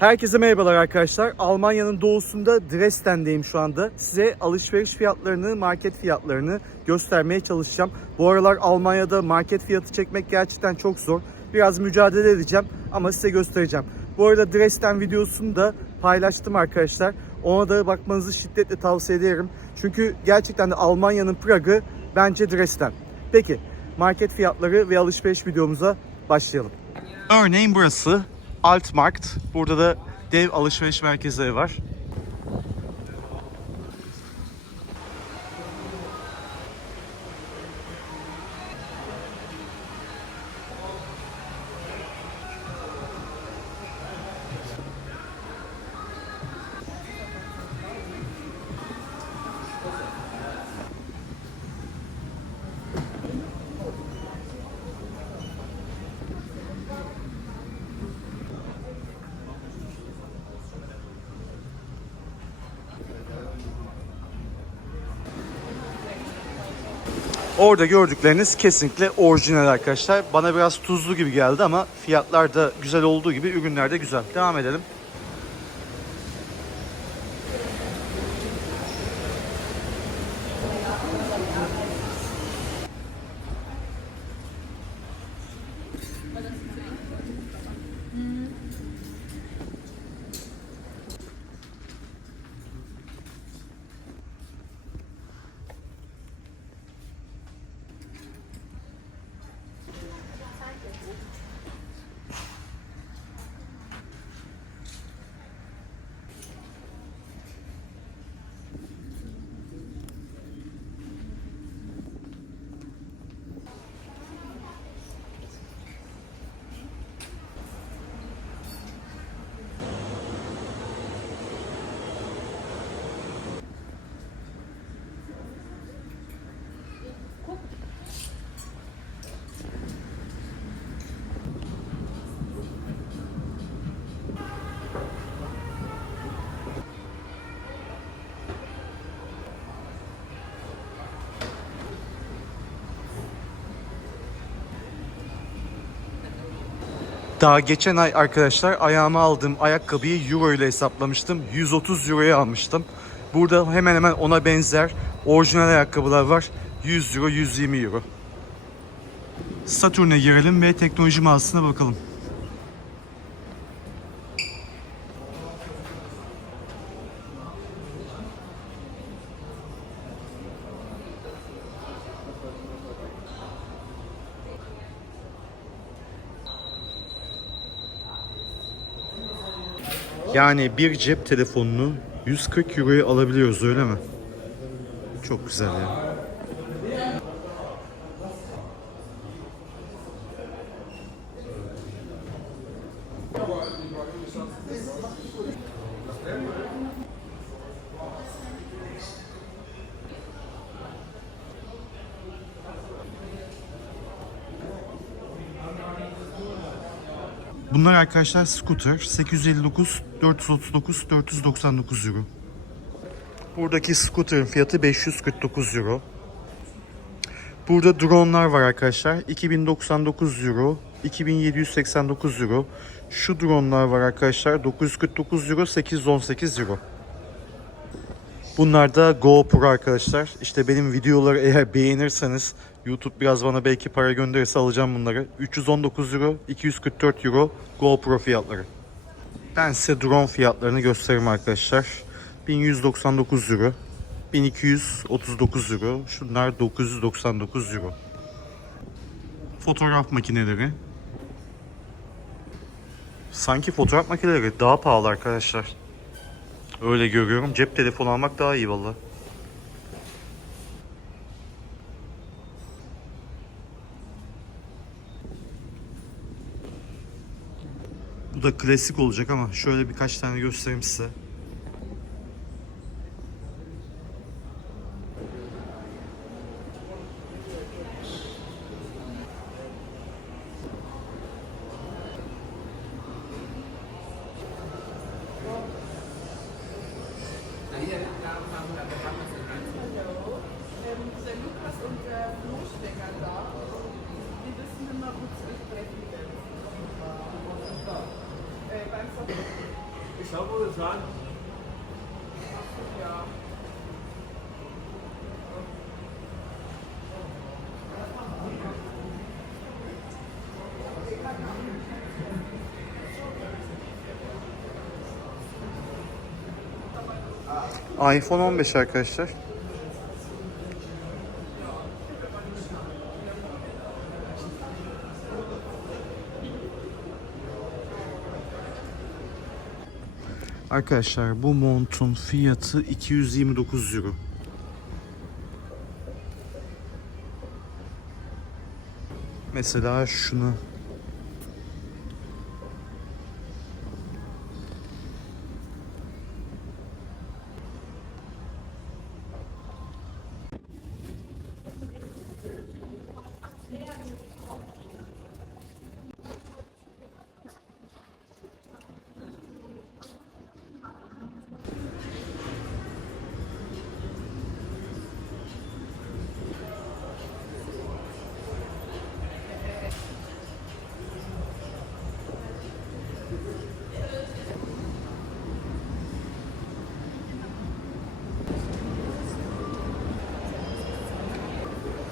Herkese merhabalar arkadaşlar. Almanya'nın doğusunda Dresden'deyim şu anda. Size alışveriş fiyatlarını, market fiyatlarını göstermeye çalışacağım. Bu aralar Almanya'da market fiyatı çekmek gerçekten çok zor. Biraz mücadele edeceğim ama size göstereceğim. Bu arada Dresden videosunu da paylaştım arkadaşlar. Ona da bakmanızı şiddetle tavsiye ederim. Çünkü gerçekten de Almanya'nın Prag'ı bence Dresden. Peki market fiyatları ve alışveriş videomuza başlayalım. Örneğin burası Altmarkt. Burada da dev alışveriş merkezleri var. Orada gördükleriniz kesinlikle orijinal arkadaşlar. Bana biraz tuzlu gibi geldi ama fiyatlar da güzel olduğu gibi ürünler de güzel. Devam edelim. Daha geçen ay arkadaşlar ayağıma aldığım ayakkabıyı euro ile hesaplamıştım. 130 euroya almıştım. Burada hemen hemen ona benzer orijinal ayakkabılar var. 100 euro, 120 euro. Satürn'e girelim ve teknoloji mağazasına bakalım. Yani bir cep telefonunu 140 euroya alabiliyoruz öyle mi? Çok güzel ya. Bunlar arkadaşlar scooter 859 439 499 euro. Buradaki scooter'ın fiyatı 549 euro. Burada drone'lar var arkadaşlar. 2099 euro, 2789 euro. Şu drone'lar var arkadaşlar. 949 euro, 818 euro. Bunlar da GoPro arkadaşlar. İşte benim videoları eğer beğenirseniz YouTube biraz bana belki para gönderirse alacağım bunları. 319 euro, 244 euro GoPro fiyatları. Ben size drone fiyatlarını göstereyim arkadaşlar. 1199 euro, 1239 euro, şunlar 999 euro. Fotoğraf makineleri. Sanki fotoğraf makineleri daha pahalı arkadaşlar. Öyle görüyorum. Cep telefonu almak daha iyi valla. Bu da klasik olacak ama şöyle birkaç tane göstereyim size. Samurai-san. Ya. iPhone 15 arkadaşlar. Arkadaşlar bu montun fiyatı 229 euro. Mesela şunu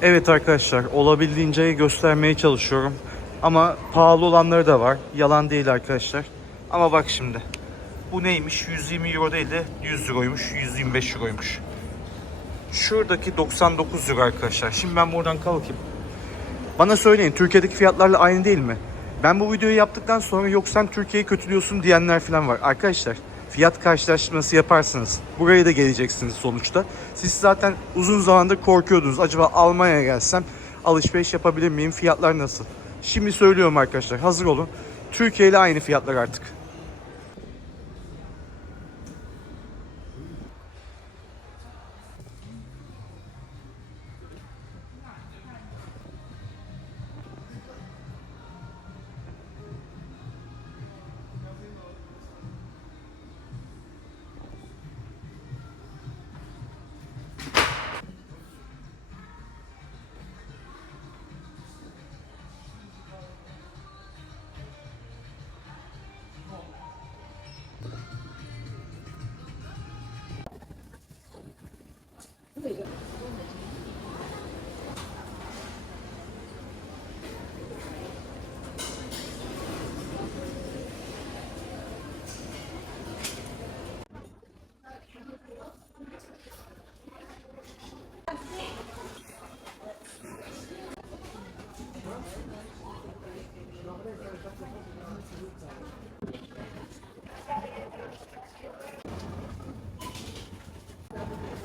Evet arkadaşlar olabildiğince göstermeye çalışıyorum. Ama pahalı olanları da var. Yalan değil arkadaşlar. Ama bak şimdi. Bu neymiş? 120 euro değil de 100 euroymuş. 125 euroymuş. Şuradaki 99 euro arkadaşlar. Şimdi ben buradan kalkayım. Bana söyleyin Türkiye'deki fiyatlarla aynı değil mi? Ben bu videoyu yaptıktan sonra yok sen Türkiye'yi kötülüyorsun diyenler falan var. Arkadaşlar fiyat karşılaştırması yaparsınız. Buraya da geleceksiniz sonuçta. Siz zaten uzun zamandır korkuyordunuz. Acaba Almanya'ya gelsem alışveriş yapabilir miyim? Fiyatlar nasıl? Şimdi söylüyorum arkadaşlar. Hazır olun. Türkiye ile aynı fiyatlar artık.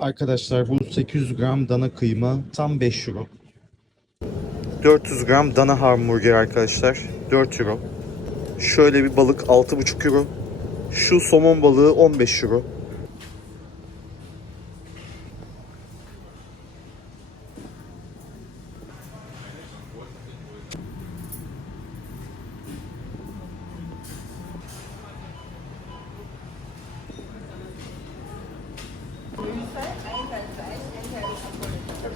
Arkadaşlar bu 800 gram dana kıyma tam 5 euro. 400 gram dana hamburger arkadaşlar 4 euro. Şöyle bir balık 6,5 euro. Şu somon balığı 15 euro.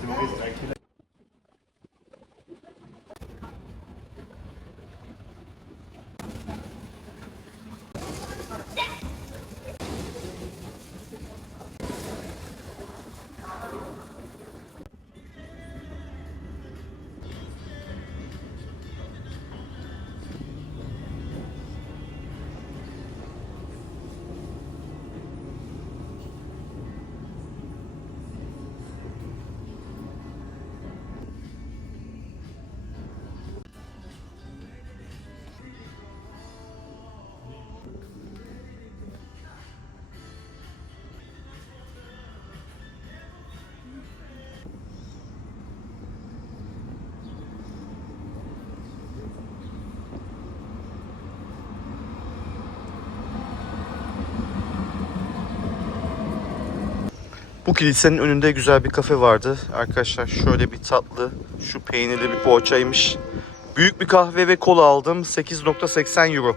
Testimonies that? I Bu kilisenin önünde güzel bir kafe vardı. Arkadaşlar şöyle bir tatlı, şu peynirli bir poğaçaymış. Büyük bir kahve ve kola aldım. 8.80 euro.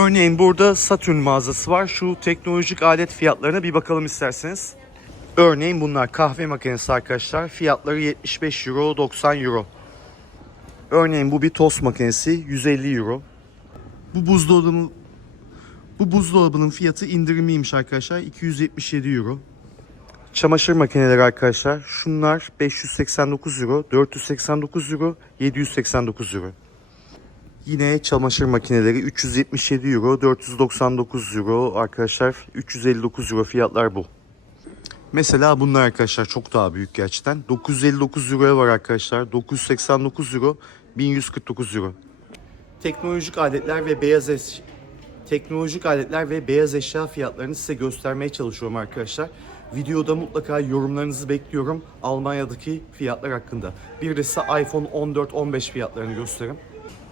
Örneğin burada Satürn mağazası var. Şu teknolojik alet fiyatlarına bir bakalım isterseniz. Örneğin bunlar kahve makinesi arkadaşlar. Fiyatları 75 euro, 90 euro. Örneğin bu bir tost makinesi 150 euro. Bu buzdolabı bu buzdolabının fiyatı indirimliymiş arkadaşlar 277 euro. Çamaşır makineleri arkadaşlar. Şunlar 589 euro, 489 euro, 789 euro. Yine çamaşır makineleri 377 euro, 499 euro arkadaşlar 359 euro fiyatlar bu. Mesela bunlar arkadaşlar çok daha büyük gerçekten. 959 euroya var arkadaşlar. 989 euro, 1149 euro. Teknolojik aletler ve beyaz eş... teknolojik aletler ve beyaz eşya fiyatlarını size göstermeye çalışıyorum arkadaşlar. Videoda mutlaka yorumlarınızı bekliyorum Almanya'daki fiyatlar hakkında. Bir de size iPhone 14-15 fiyatlarını göstereyim.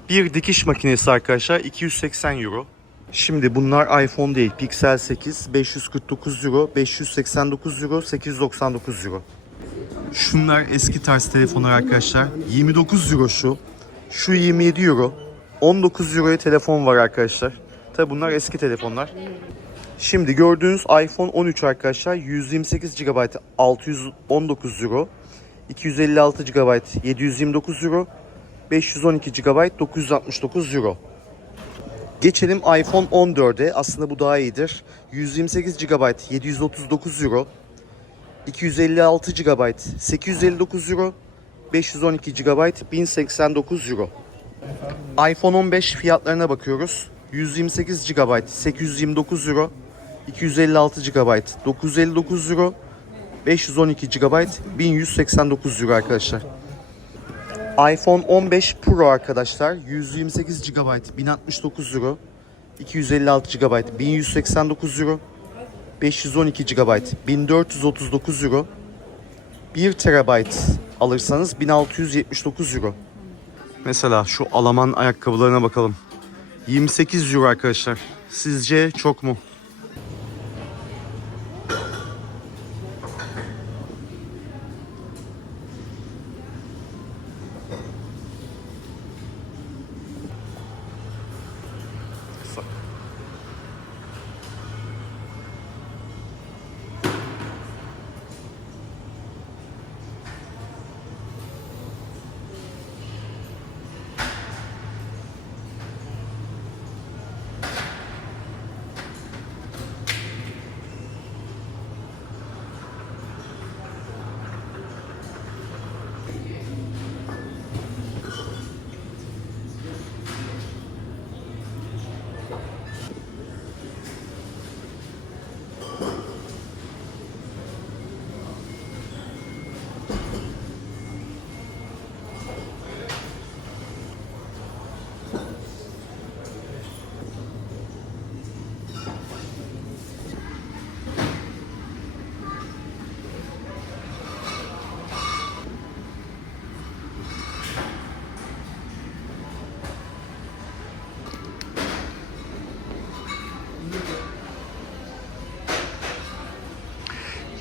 Bir dikiş makinesi arkadaşlar 280 euro. Şimdi bunlar iPhone değil Pixel 8 549 euro, 589 euro, 899 euro. Şunlar eski tarz telefonlar arkadaşlar. 29 euro şu. Şu 27 euro. 19 euroya telefon var arkadaşlar. Tabi bunlar eski telefonlar. Şimdi gördüğünüz iPhone 13 arkadaşlar 128 GB 619 euro. 256 GB 729 euro. 512 GB 969 euro. Geçelim iPhone 14'e. Aslında bu daha iyidir. 128 GB 739 euro. 256 GB 859 euro. 512 GB 1089 euro. iPhone 15 fiyatlarına bakıyoruz. 128 GB 829 euro. 256 GB 959 euro. 512 GB 1189 euro arkadaşlar. iPhone 15 Pro arkadaşlar 128 GB 1069 euro. 256 GB 1189 euro. 512 GB 1439 euro. 1 TB alırsanız 1679 euro. Mesela şu Alaman ayakkabılarına bakalım. 28 euro arkadaşlar. Sizce çok mu?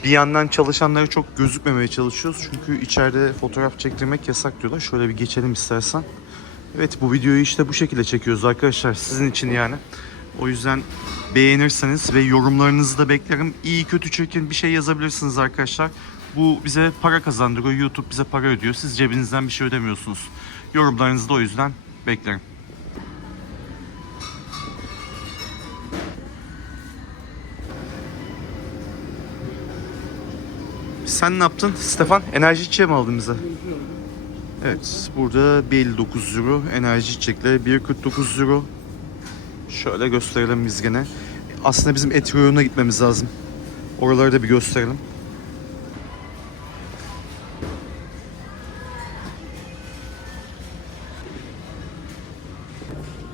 Bir yandan çalışanlara çok gözükmemeye çalışıyoruz. Çünkü içeride fotoğraf çektirmek yasak diyorlar. Şöyle bir geçelim istersen. Evet bu videoyu işte bu şekilde çekiyoruz arkadaşlar. Sizin için yani. O yüzden beğenirseniz ve yorumlarınızı da beklerim. İyi kötü çirkin bir şey yazabilirsiniz arkadaşlar. Bu bize para kazandırıyor. YouTube bize para ödüyor. Siz cebinizden bir şey ödemiyorsunuz. Yorumlarınızı da o yüzden beklerim. Sen ne yaptın Stefan? Enerji içeceği mi aldın bize? Evet burada 1.59 euro enerji içecekleri 1.49 euro. Şöyle gösterelim biz gene. Aslında bizim et reyonuna gitmemiz lazım. Oraları da bir gösterelim.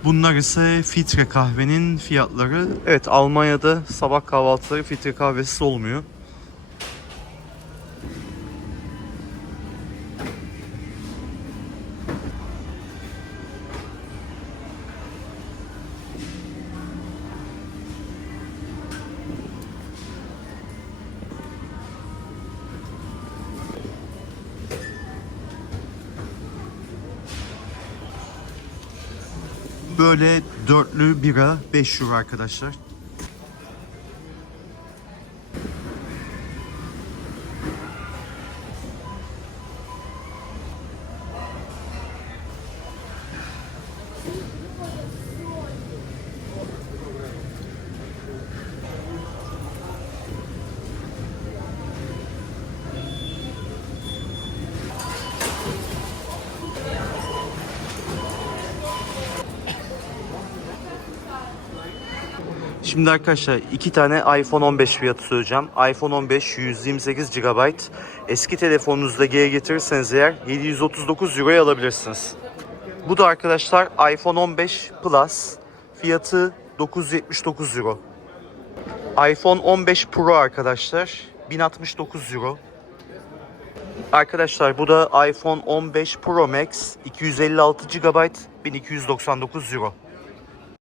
Bunlar ise filtre kahvenin fiyatları. Evet Almanya'da sabah kahvaltıları filtre kahvesi olmuyor. Böyle dörtlü bira 5 euro arkadaşlar. Şimdi arkadaşlar iki tane iPhone 15 fiyatı söyleyeceğim. iPhone 15 128 GB. Eski telefonunuzda geri getirirseniz eğer 739 Euro'ya alabilirsiniz. Bu da arkadaşlar iPhone 15 Plus. Fiyatı 979 Euro. iPhone 15 Pro arkadaşlar 1069 Euro. Arkadaşlar bu da iPhone 15 Pro Max 256 GB 1299 Euro.